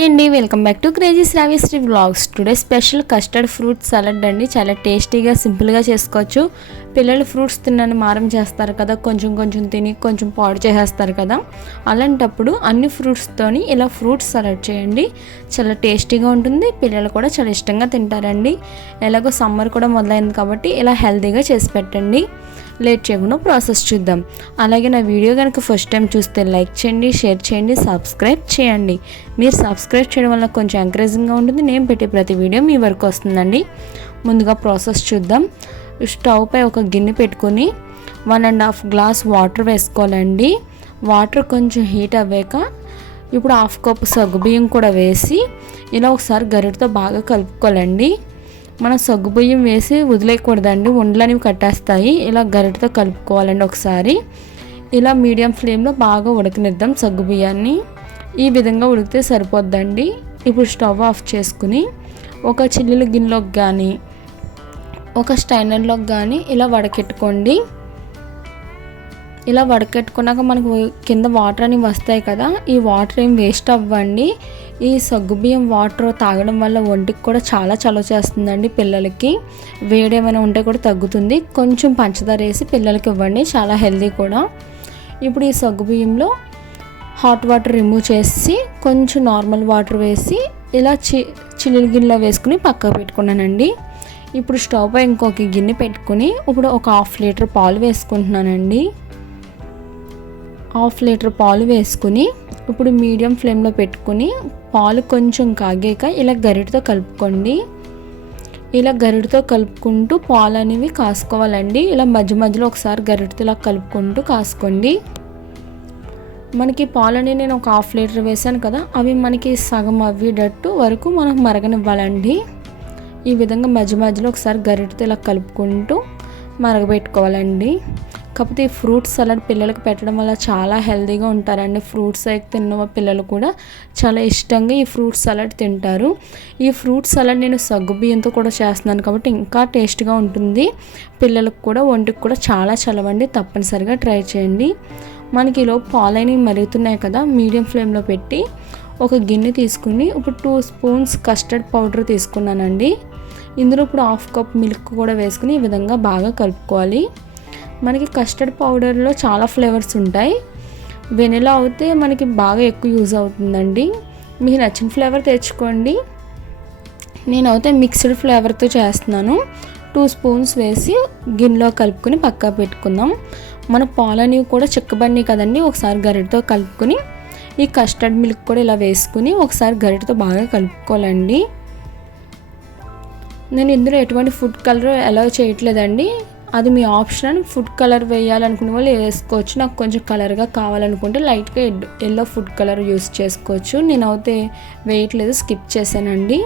Hi అండి welcome back to crazy Sravisri vlogs today special custard fruit salad అండి. చాలా టేస్టీగా సింపుల్గా చేసుకోవచ్చు. పిల్లలు ఫ్రూట్స్ తిన్నాను మారం చేస్తారు కదా కొంచెం కొంచెం తిని కొంచెం పాడు చేసేస్తారు కదా. అలాంటప్పుడు అన్ని ఫ్రూట్స్తోని ఇలా ఫ్రూట్స్ సలాడ్ చేయండి. చాలా టేస్టీగా ఉంటుంది. పిల్లలు కూడా చాలా ఇష్టంగా తింటారండి. ఎలాగో సమ్మర్ కూడా మొదలైంది కాబట్టి ఇలా హెల్తీగా చేసి పెట్టండి. లేట్ చేయకుండా ప్రాసెస్ చూద్దాం. అలాగే నా వీడియో కనుక ఫస్ట్ టైం చూస్తే లైక్ చేయండి షేర్ చేయండి సబ్స్క్రైబ్ చేయండి. మీరు సబ్స్క్రైబ్ చేయడం వల్ల కొంచెం ఎంకరేజింగ్గా ఉంటుంది. నేను పెట్టే ప్రతి వీడియో మీ వరకు వస్తుందండి. ముందుగా ప్రాసెస్ చూద్దాం. స్టవ్ పై ఒక గిన్నె పెట్టుకొని one and half glass water వేసుకోవాలండి. వాటర్ కొంచెం హీట్ అవ్వాక ఇప్పుడు హాఫ్ కప్ సగ్గుబియ్యం కూడా వేసి ఇలా ఒకసారి గరిటతో బాగా కలుపుకోవాలండి. మనం సగ్గుబియ్యం వేసి వదిలేయకూడదండి. ఉండలనేవి కట్టేస్తాయి. ఇలా గరిటతో కలుపుకోవాలండి ఒకసారి. ఇలా మీడియం ఫ్లేమ్లో బాగా ఉడకనిద్దాం సగ్గుబియ్యాన్ని ఈ విధంగా ఉడికితే సరిపోద్దండి. ఇప్పుడు స్టవ్ ఆఫ్ చేసుకుని ఒక చిల్లుల గిన్నెలోకి కానీ ఒక స్టైనర్లోకి కానీ ఇలా వడకెట్టుకోండి. ఇలా వడకెట్టుకున్నాక మనకు కింద వాటర్ అని వస్తాయి కదా ఈ వాటర్ ఏం వేస్ట్ అవ్వండి. ఈ సగ్గుబియ్యం వాటర్ తాగడం వల్ల ఒంటికి కూడా చాలా చలవ చేస్తుందండి పిల్లలకి. వేడి ఏమైనా ఉంటే కూడా తగ్గుతుంది. కొంచెం పంచదార వేసి పిల్లలకి ఇవ్వండి చాలా హెల్దీ కూడా. ఇప్పుడు ఈ సగ్గుబియ్యంలో హాట్ వాటర్ రిమూవ్ చేసి కొంచెం నార్మల్ వాటర్ వేసి ఇలా చి చిల్లి గిన్నెలో వేసుకుని పక్కకు పెట్టుకున్నానండి. ఇప్పుడు స్టవ్ పై ఇంకొక గిన్నె పెట్టుకుని ఇప్పుడు ఒక హాఫ్ లీటర్ పాలు వేసుకుంటున్నానండి. హాఫ్ లీటర్ పాలు వేసుకుని ఇప్పుడు మీడియం ఫ్లేమ్లో పెట్టుకుని పాలు కొంచెం కాగాక ఇలా గరిటతో కలుపుకోండి. ఇలా గరిటతో కలుపుకుంటూ పాలు అనేవి కాసుకోవాలండి. ఇలా మధ్య మధ్యలో ఒకసారి గరిటతో ఇలా కలుపుకుంటూ కాసుకోండి. మనకి పాలని నేను ఒక హాఫ్ లీటర్ వేసాను కదా అవి మనకి సగం అవ్వేటట్టు వరకు మనం మరగనివ్వాలండి. ఈ విధంగా మధ్య మధ్యలో ఒకసారి గరిటతో ఇలా కలుపుకుంటూ మరగబెట్టుకోవాలండి. కాకపోతే ఈ ఫ్రూట్ సలాడ్ పిల్లలకు పెట్టడం వల్ల చాలా హెల్తీగా ఉంటారండి. ఫ్రూట్స్ అయితే తిన్న పిల్లలు కూడా చాలా ఇష్టంగా ఈ ఫ్రూట్ సలాడ్ తింటారు. ఈ ఫ్రూట్ సలాడ్ నేను సగ్గు బియ్యంతో కూడా చేస్తున్నాను కాబట్టి ఇంకా టేస్ట్గా ఉంటుంది. పిల్లలకు కూడా ఒంటికి కూడా చాలా చలవండి. తప్పనిసరిగా ట్రై చేయండి. మనకి ఈలో పాలైనవి మరుగుతున్నాయి కదా మీడియం ఫ్లేమ్లో పెట్టి ఒక గిన్నె తీసుకుని ఇప్పుడు టూ స్పూన్స్ కస్టర్డ్ పౌడర్ తీసుకున్నానండి. ఇందులో ఇప్పుడు హాఫ్ కప్ మిల్క్ కూడా వేసుకుని ఈ విధంగా బాగా కలుపుకోవాలి. మనకి కస్టర్డ్ పౌడర్లో చాలా ఫ్లేవర్స్ ఉంటాయి. వెనిలా అయితే మనకి బాగా ఎక్కువ యూజ్ అవుతుందండి. మీకు నచ్చిన ఫ్లేవర్ తెచ్చుకోండి. నేనైతే మిక్స్డ్ ఫ్లేవర్తో చేస్తున్నాను. టూ స్పూన్స్ వేసి గిన్నెలో కలుపుకొని పక్కా పెట్టుకుందాం. మన పాలనివి కూడా చిక్కబడినాయి కదండి ఒకసారి గరిటతో కలుపుకొని ఈ కస్టర్డ్ మిల్క్ కూడా ఇలా వేసుకుని ఒకసారి గరిటతో బాగా కలుపుకోవాలండి. నేను ఇందులో ఎటువంటి ఫుడ్ కలర్ అలౌ చేయట్లేదండి. అది మీ ఆప్షన్. ఫుడ్ కలర్ వేయాలనుకునే వాళ్ళు వేసుకోవచ్చు. నాకు కొంచెం కలర్గా కావాలనుకుంటే లైట్గా ఎల్లో ఫుడ్ కలర్ యూస్ చేసుకోవచ్చు. నేను అయితే వేయట్లేదు స్కిప్ చేశానండి.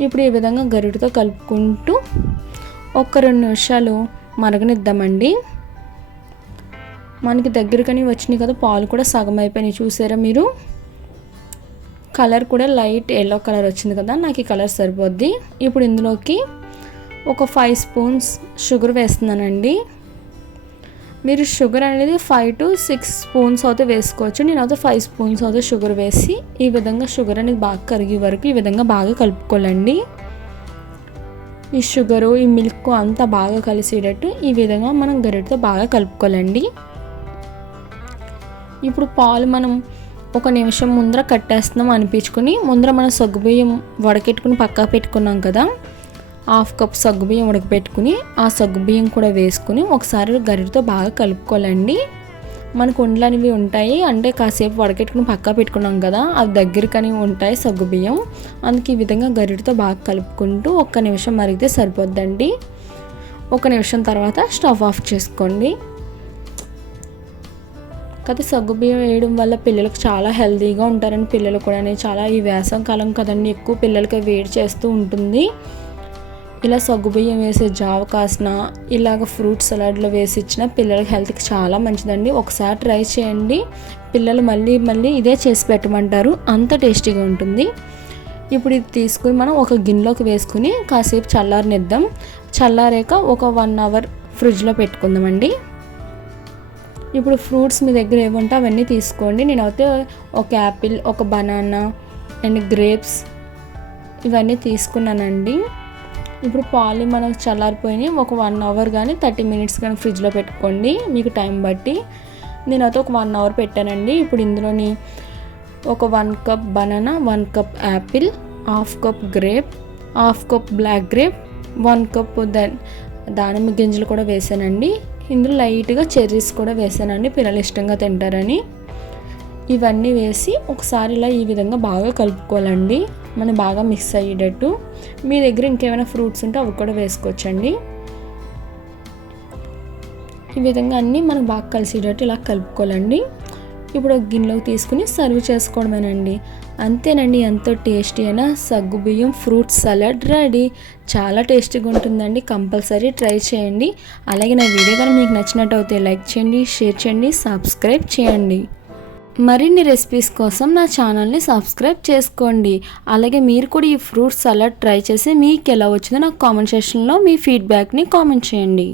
ఇప్పుడు ఈ విధంగా గరిటతో కలుపుకుంటూ ఒక రెండు నిమిషాలు మరగనిద్దామండి. మనకి దగ్గరకని వచ్చినాయి కదా పాలు కూడా సగం అయిపోయినాయి. చూసారా మీరు? కలర్ కూడా లైట్ ఎల్లో కలర్ వచ్చింది కదా నాకు ఈ కలర్ సరిపోద్ది. ఇప్పుడు ఇందులోకి ఒక ఫైవ్ స్పూన్స్ షుగర్ వేస్తున్నానండి. మీరు షుగర్ అనేది ఫైవ్ టు సిక్స్ స్పూన్స్ అయితే వేసుకోవచ్చు. నేను అయితే ఫైవ్ స్పూన్స్ అయితే షుగర్ వేసి ఈ విధంగా షుగర్ అనేది బాగా కరిగే వరకు ఈ విధంగా బాగా కలుపుకోవాలండి. ఈ షుగరు ఈ మిల్క్ అంతా బాగా కలిసేటట్టు ఈ విధంగా మనం గరిటతో బాగా కలుపుకోవాలండి. ఇప్పుడు పాలు మనం ఒక నిమిషం ముందర కట్టేస్తున్నాం అనిపించుకొని ముందర మనం సగ్గుబియ్యం వడకెట్టుకుని పక్కా పెట్టుకున్నాం కదా హాఫ్ కప్ సగ్గుబియ్యం ఉడకపెట్టుకుని ఆ సగ్గుబియ్యం కూడా వేసుకుని ఒకసారి గరిటతో బాగా కలుపుకోవాలండి. మనకు ఉండలు అనేవి ఉంటాయి. అంటే కాసేపు వడకెట్టుకుని పక్కా పెట్టుకున్నాం కదా అవి దగ్గరకని ఉంటాయి సగ్గుబియ్యం అందుకే ఈ విధంగా గరిటతో బాగా కలుపుకుంటూ ఒక్క నిమిషం మరిగితే సరిపోద్దండి. ఒక నిమిషం తర్వాత స్టవ్ ఆఫ్ చేసుకోండి. కదా సగ్గుబియ్యం వేయడం వల్ల పిల్లలకు చాలా హెల్తీగా ఉంటారని పిల్లలు కూడా చాలా ఈ వేసవ కాలం కదండి ఎక్కువ పిల్లలకి వేడి చేస్తూ ఉంటుంది. ఇలా సగ్గుబియ్యం వేసే జావ కాసిన ఇలాగ ఫ్రూట్ సలాడ్లో వేసి ఇచ్చిన పిల్లలకి హెల్త్కి చాలా మంచిదండి. ఒకసారి ట్రై చేయండి. పిల్లలు మళ్ళీ మళ్ళీ ఇదే చేసి పెట్టమంటారు. అంత టేస్టీగా ఉంటుంది. ఇప్పుడు ఇది తీసుకుని మనం ఒక గిన్నెలోకి వేసుకుని కాసేపు చల్లారనిద్దాం. చల్లారాక ఒక వన్ అవర్ ఫ్రిడ్జ్లో పెట్టుకుందామండి. ఇప్పుడు ఫ్రూట్స్ మీ దగ్గర ఏముంటే అవన్నీ తీసుకోండి. నేనైతే ఒక యాపిల్ ఒక బనానా అండ్ గ్రేప్స్ ఇవన్నీ తీసుకున్నానండి. ఇప్పుడు పాలు మనకు చల్లారిపోయినాయి ఒక వన్ అవర్ కానీ థర్టీ మినిట్స్ కానీ ఫ్రిడ్జ్లో పెట్టుకోండి మీకు టైం బట్టి. నేనైతే ఒక వన్ అవర్ పెట్టానండి. ఇప్పుడు ఇందులోని ఒక one cup banana one cup apple half cup grape half cup black grape one cup దా దానిమ్మ గింజలు కూడా వేసానండి. ఇందులో లైట్గా చెర్రీస్ కూడా వేసానండి. పిల్లలు ఇష్టంగా తింటారని. ఇవన్నీ వేసి ఒకసారి ఇలా ఈ విధంగా బాగా కలుపుకోవాలండి. మనం బాగా మిక్స్ అయ్యేటట్టు. మీ దగ్గర ఇంకేమైనా ఫ్రూట్స్ ఉంటే అవి కూడా వేసుకోవచ్చండి. ఈ విధంగా అన్నీ మనం బాగా కలిసేటట్టు ఇలా కలుపుకోవాలండి. ఇప్పుడు ఒక గిన్నెలోకి తీసుకుని సర్వ్ చేసుకోవడమేనండి. అంతేనండి ఎంతో టేస్టీ అయిన సగ్గు బియ్యం ఫ్రూట్ సలాడ్ రెడీ. చాలా టేస్టీగా ఉంటుందండి. కంపల్సరీ ట్రై చేయండి. అలాగే నా వీడియో కానీ మీకు నచ్చినట్టు అయితే లైక్ చేయండి షేర్ చేయండి సబ్స్క్రైబ్ చేయండి. మరిన్ని రెసిపీస్ కోసం నా ఛానల్ని సబ్స్క్రైబ్ చేసుకోండి. అలాగే మీరు కూడా ఈ ఫ్రూట్ సలాడ్ ట్రై చేసి మీకు ఎలా వచ్చిందో నాకు కామెంట్ సెక్షన్లో మీ ఫీడ్బ్యాక్ని కామెంట్ చేయండి.